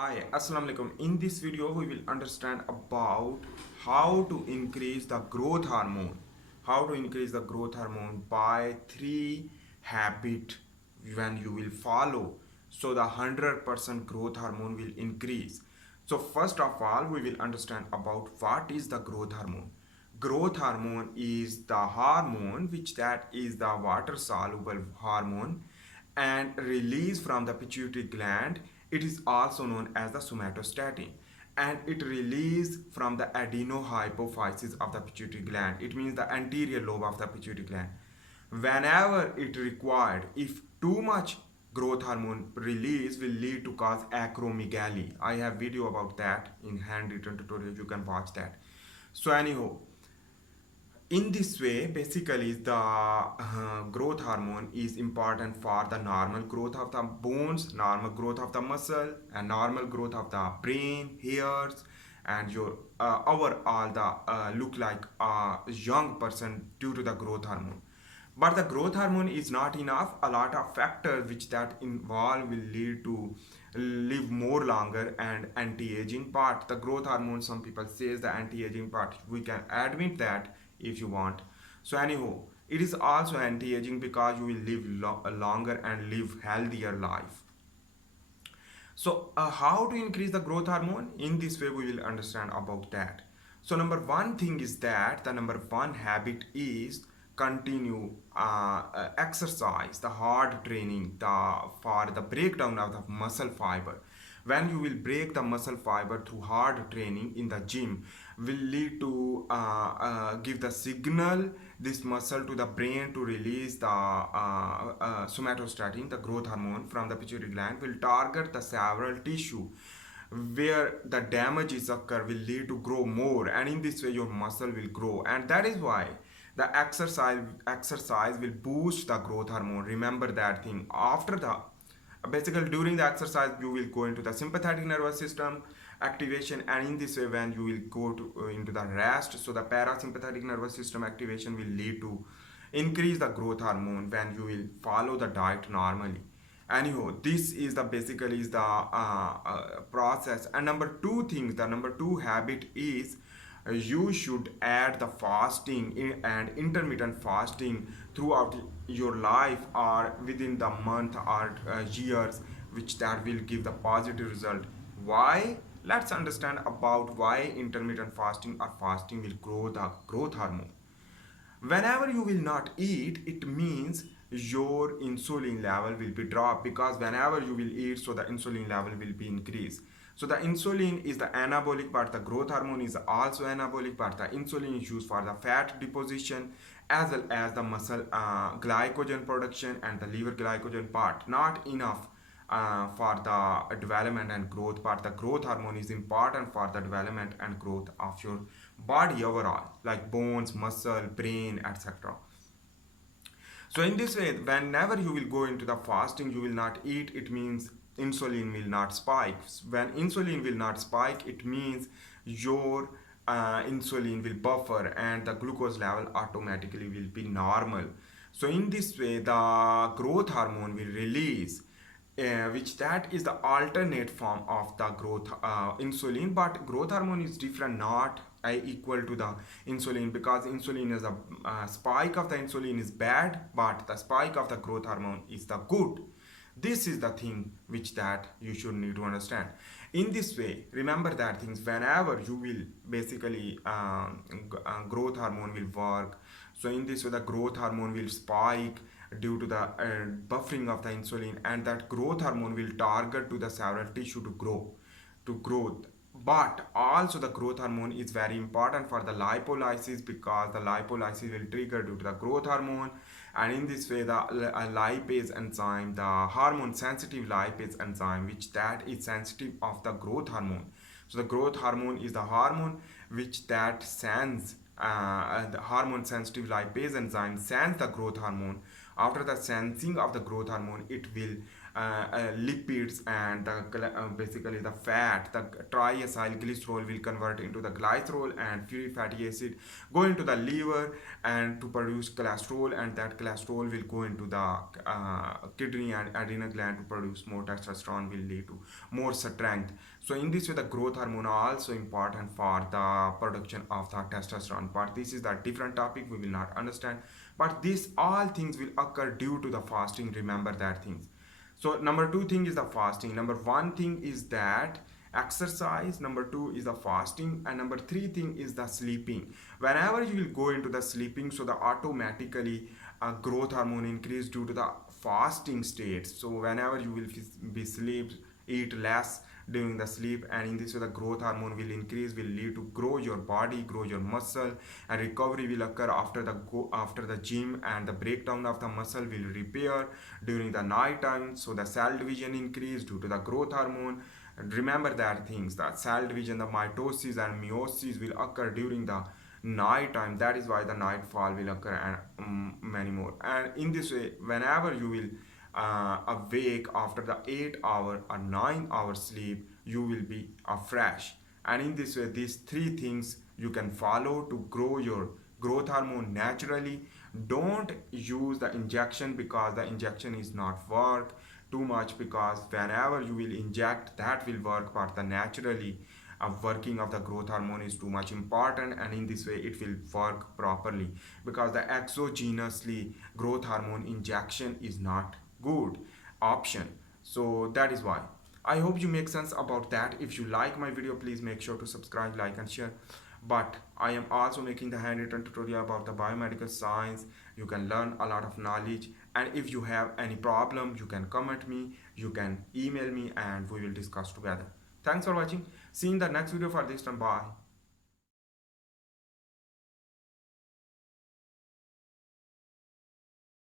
Hi, Assalamu alaikum. In this video, we will understand about how to increase the growth hormone. How to increase the growth hormone by three habit when you will follow. So the 100% growth hormone will increase. So first of all, we will understand about what is the growth hormone. Growth hormone is the hormone which that is the water soluble hormone and released from the pituitary gland. It is also known as the somatostatin, and it released from the adenohypophysis of the pituitary gland. It means the anterior lobe of the pituitary gland. Whenever it required, if too much growth hormone release will lead to cause acromegaly. I have video about that in handwritten tutorial, you can watch that. So anyhow, in this way, basically the growth hormone is important for the normal growth of the bones, normal growth of the muscle, and normal growth of the brain, hairs, and your overall the look like a young person due to the growth hormone. But the growth hormone is not enough. A lot of factors which that involve will lead to live more longer, and anti-aging part. The growth hormone, some people says the anti-aging part. We can admit that if you want. So anyhow, it is also anti-aging because you will live longer and live healthier life. So how to increase the growth hormone? In this way, we will understand about that. So number one thing is that the number one habit is continue exercise, the hard training, for the breakdown of the muscle fiber. When you will break the muscle fiber through hard training in the gym, will lead to give the signal this muscle to the brain to release the somatostatin, the growth hormone from the pituitary gland, will target the several tissue where the damages occur, will lead to grow more, and in this way your muscle will grow. And that is why the exercise will boost the growth hormone. Remember that thing. After the basically during the exercise, you will go into the sympathetic nervous system activation, and in this way when you will go into the rest, so the parasympathetic nervous system activation will lead to increase the growth hormone when you will follow the diet normally. Anyhow, this is the basically is the process. And number two things, the number two habit is you should add the fasting and intermittent fasting throughout your life or within the month or years, which that will give the positive result. Why? Let's understand about why intermittent fasting or fasting will grow the growth hormone. Whenever you will not eat, it means your insulin level will be dropped, because whenever you will eat, so the insulin level will be increased. So the insulin is the anabolic part, the growth hormone is also anabolic part. The insulin is used for the fat deposition as well as the muscle glycogen production and the liver glycogen part. Not enough for the development and growth part. The growth hormone is important for the development and growth of your body overall, like bones, muscle, brain, etc. So in this way, whenever you will go into the fasting, you will not eat, it means insulin will not spike. When insulin will not spike, it means your insulin will buffer and the glucose level automatically will be normal. So in this way, the growth hormone will release, which that is the alternate form of the growth insulin. But growth hormone is different, not equal to the insulin, because insulin is a spike of the insulin is bad, but the spike of the growth hormone is the good. This is the thing which that you should need to understand. In this way, remember that things, whenever you will basically growth hormone will work. So in this way, the growth hormone will spike due to the buffering of the insulin, and that growth hormone will target to the several tissue to grow, to growth. But also the growth hormone is very important for the lipolysis, because the lipolysis will trigger due to the growth hormone. And in this way, the lipase enzyme, the hormone sensitive lipase enzyme, which that is sensitive of the growth hormone. So the growth hormone is the hormone which that sends the hormone sensitive lipase enzyme sends the growth hormone After the sensing of the growth hormone, it will lipids and basically the fat, the triacyl glycerol will convert into the glycerol, and free fatty acid go into the liver and to produce cholesterol, and that cholesterol will go into the kidney and adrenal gland to produce more testosterone, will lead to more strength. So in this way, the growth hormone are also important for the production of the testosterone, but this is the different topic we will not understand. But these all things will occur due to the fasting. Remember that things. So number two thing is the fasting. Number one thing is that exercise. Number two is the fasting, and number three thing is the sleeping. Whenever you will go into the sleeping, so the automatically growth hormone increase due to the fasting state. So whenever you will be sleep, eat less during the sleep, and in this way the growth hormone will increase, will lead to grow your body, grow your muscle, and recovery will occur after the gym, and the breakdown of the muscle will repair during the night time. So the cell division increase due to the growth hormone. And remember that things, that cell division, the mitosis and meiosis will occur during the night time. That is why the nightfall will occur, and many more. And in this way, whenever you will awake after the 8 hour or 9 hour sleep, you will be fresh. And in this way, these three things you can follow to grow your growth hormone naturally. Don't use the injection, because the injection is not work too much, because whenever you will inject, that will work, but the naturally working of the growth hormone is too much important, and in this way it will work properly, because the exogenously growth hormone injection is not good option. So that is why. I hope you make sense about that. If you like my video, please make sure to subscribe, like, and share. But I am also making the handwritten tutorial about the biomedical science. You can learn a lot of knowledge, and if you have any problem, you can comment me, you can email me, and we will discuss together. Thanks for watching. See you in the next video. For this time, bye.